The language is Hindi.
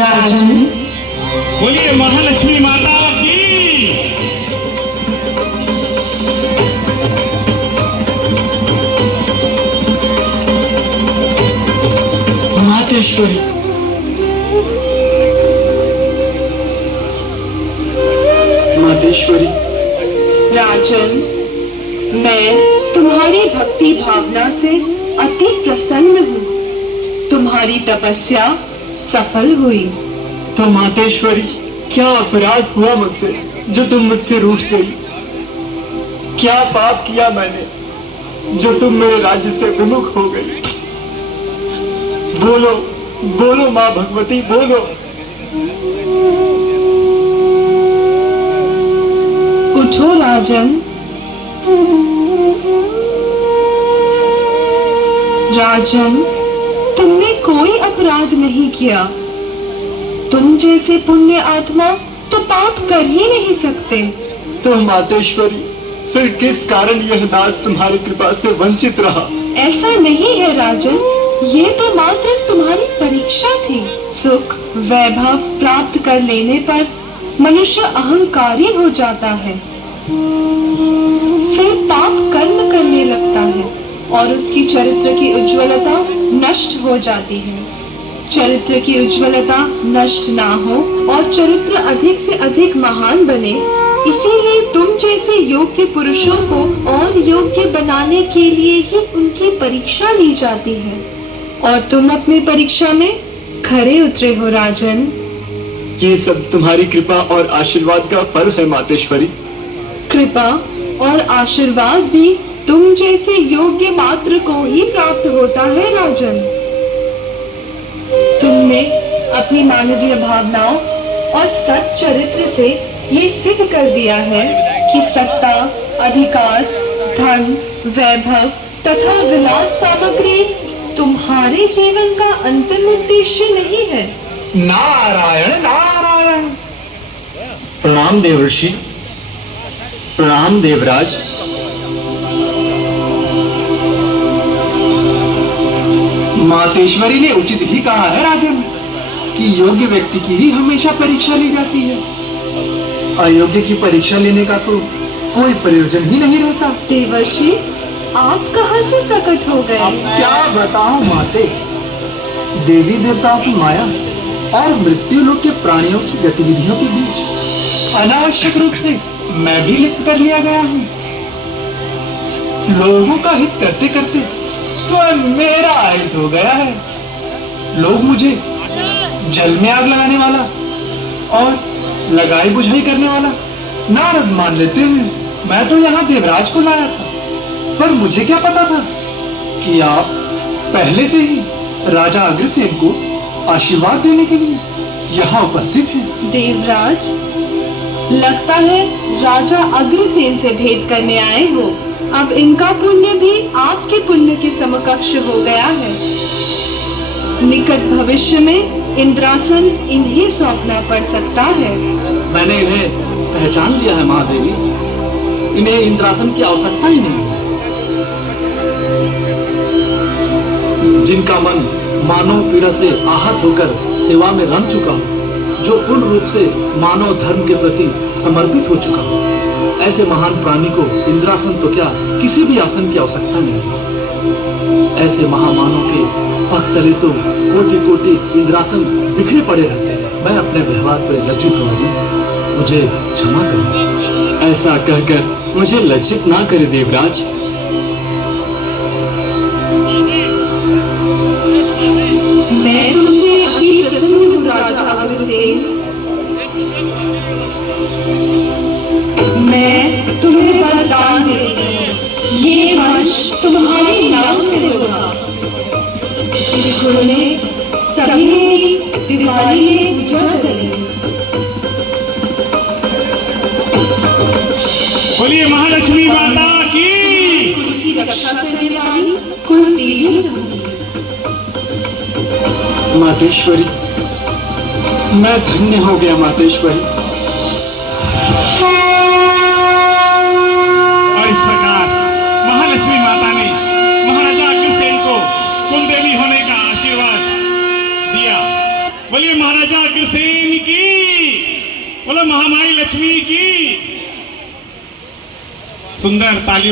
राजन। बोलिए महालक्ष्मी माता की। मातेश्वरी, मातेश्वरी। राजन, मैं तुम्हारी भक्ति भावना से अति प्रसन्न हूँ। तुम्हारी तपस्या सफल हुई। तो मातेश्वरी, क्या अपराध हुआ मुझसे जो तुम मुझसे रूठ गई? क्या पाप किया मैंने जो तुम मेरे राज्य से विमुख हो गई? बोलो बोलो माँ भगवती, बोलो। उठो राजन। राजन, तुमने कोई अपराध नहीं किया। तुम जैसे पुण्य आत्मा तो पाप कर ही नहीं सकते। तो मातेश्वरी, फिर किस कारण यह दास तुम्हारी कृपा से वंचित रहा? ऐसा नहीं है राजन, ये तो मात्र तुम्हारी परीक्षा थी। सुख वैभव प्राप्त कर लेने पर मनुष्य अहंकारी हो जाता है, फिर पाप कर्म करने लगता है और उसकी चरित्र की उज्ज्वलता नष्ट हो जाती है। चरित्र की उज्ज्वलता नष्ट ना हो और चरित्र अधिक से अधिक महान बने, इसीलिए तुम जैसे योग्य पुरुषों को और योग्य बनाने के लिए ही उनकी परीक्षा ली जाती है, और तुम अपनी परीक्षा में खरे उतरे हो राजन। ये सब तुम्हारी कृपा और आशीर्वाद का फल है मातेश्वरी। कृपा और आशीर्वाद भी तुम जैसे योग्य पात्र को ही प्राप्त होता है राजन। तुमने अपनी मानवीय भावनाओं और सच्च चरित्र से ये सिद्ध कर दिया है कि सत्ता, अधिकार, धन, वैभव तथा विलास सामग्री तुम्हारे जीवन का अंतिम उद्देश्य नहीं है। नारायण नारायण। प्रणाम देवर्षि, प्रणाम देवराज। मातेश्वरी ने उचित ही कहा है राजन कि योग्य व्यक्ति की ही हमेशा परीक्षा ली जाती है। अयोग्य की परीक्षा लेने का तो कोई प्रयोजन ही नहीं रहता। देवर्षि, आप कहाँ से प्रकट हो गए? अब क्या बताऊं माते, देवी देवताओं की माया और मृत्यु लोक के प्राणियों की गतिविधियों के बीच अनावश्यक रूप से मैं भी लिप्त कर लिया गया हूँ। लोगों का हित करते करते स्वयं मेरा हित हो गया है। लोग मुझे जल में आग लगाने वाला और लगाई बुझाई करने वाला नारद मान लेते हैं। मैं तो यहाँ देवराज को लाया था, पर मुझे क्या पता था कि आप पहले से ही राजा अग्रसेन को आशीर्वाद देने के लिए यहाँ उपस्थित हैं। देवराज, लगता है राजा अग्रसेन से भेंट करने आए हो। अब इनका पुण्य भी आपके पुण्य के समकक्ष हो गया है। निकट भविष्य में इंद्रासन इन्हें सौंपना पड़ सकता है। मैंने इन्हें पहचान लिया है महादेवी, इन्हें इंद्रासन की आवश्यकता ही नहीं। जिनका मन मानव पीड़ा से आहत होकर सेवा में रंग चुका हो, जो पूर्ण रूप से मानव धर्म के प्रति समर्पित हो चुका हो, ऐसे महान प्राणी को इंद्रासन तो क्या किसी भी आसन की आवश्यकता नहीं। ऐसे महामानव के पग तले तो कोटि कोटि इंद्रासन बिखरे पड़े रहते हैं। मैं अपने व्यवहार पर लज्जित हूँ जी, मुझे क्षमा करें। ऐसा कहकर मुझे लज्जित ना करे देवराज। मैं तुमसे अति प्रसन्न हूँ राजा अग्रसेन। मैं तुम्हें वरदान देती हूँ, ये वर्ष तुम्हारे नाम से होगा। इस गुण में सभी मेरी दिवाली में उजाड़ करेंगे। बोलिए महालक्ष्मी माता की। की रक्षा करने वाली कुल देवी रहूंगी। मातेश्वरी, मैं धन्य हो गया मातेश्वरी। और इस प्रकार महालक्ष्मी माता ने महाराजा अग्रसेन को कुलदेवी होने का आशीर्वाद दिया। बोलिए महाराजा अग्रसेन की, बोलो महामाई लक्ष्मी की। सुंदर ताली